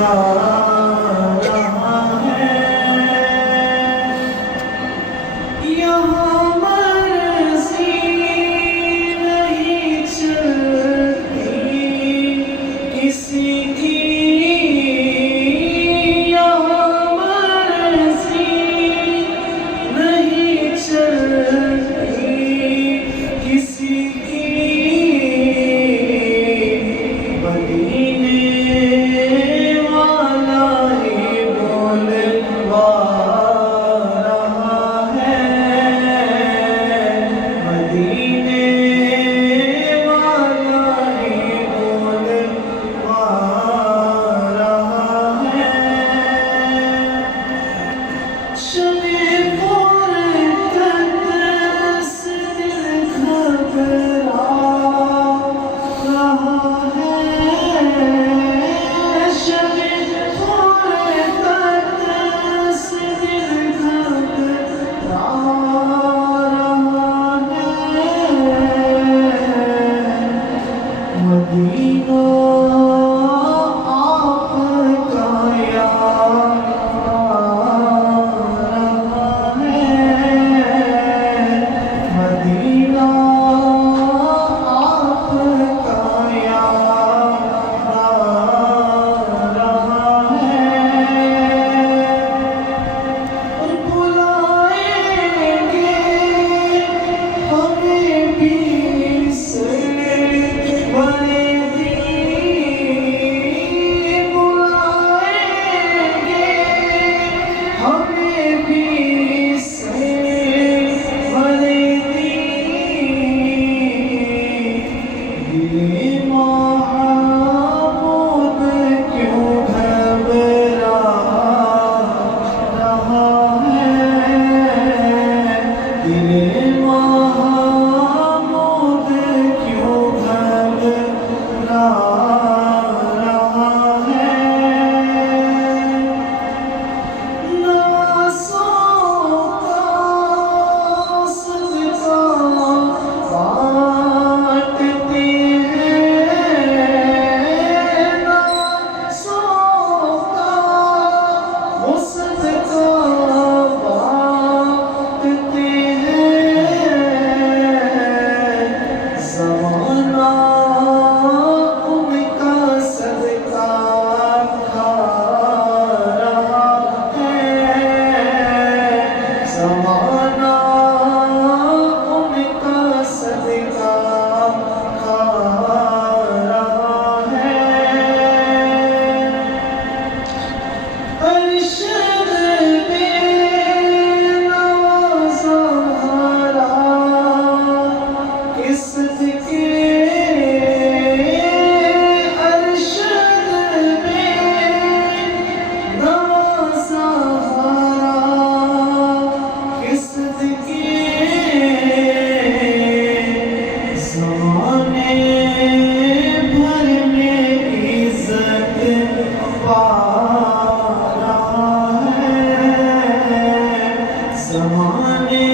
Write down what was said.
جا رہا ہے، یہاں مرضی نہیں چلتی کسی کی، یہاں مرضی نہیں چلتی کسی کی، مدینے والا ہی بولوا رہا ہے، مدینے والا ہی بولوا رہا ہے، شمع فرقت سے دل گھبرا رہا ہے، شمع فرقت سے دل گھبرا رہا ہے، مدینہ آپ کا یاد مدینہ آپ کا یاد رہا ہے، اور بلائیں گے ہمیں بھی سے بڑے دن، بلائیں گے ہمیں بھی سے بڑے دن، دل محبوب کیوں گھبرا رہا ہے، دل محبوب کیوں گھبرا رہا ہے، نوازوں کا صدقہ بانٹتے ہیں، نوازوں کا وہ صدقہ بانٹتے ہیں، زمانہ ان کا صدقہ کھا رہا ہے، زمانہ ان کا صدقہ کھا رہا ہے، ارشد میں نوازا ہمارا کس صدقے، ارشد میں نوازا ہمارا کس صدقے، زمانے بھر میں عزت پا رہا ہے، زمانے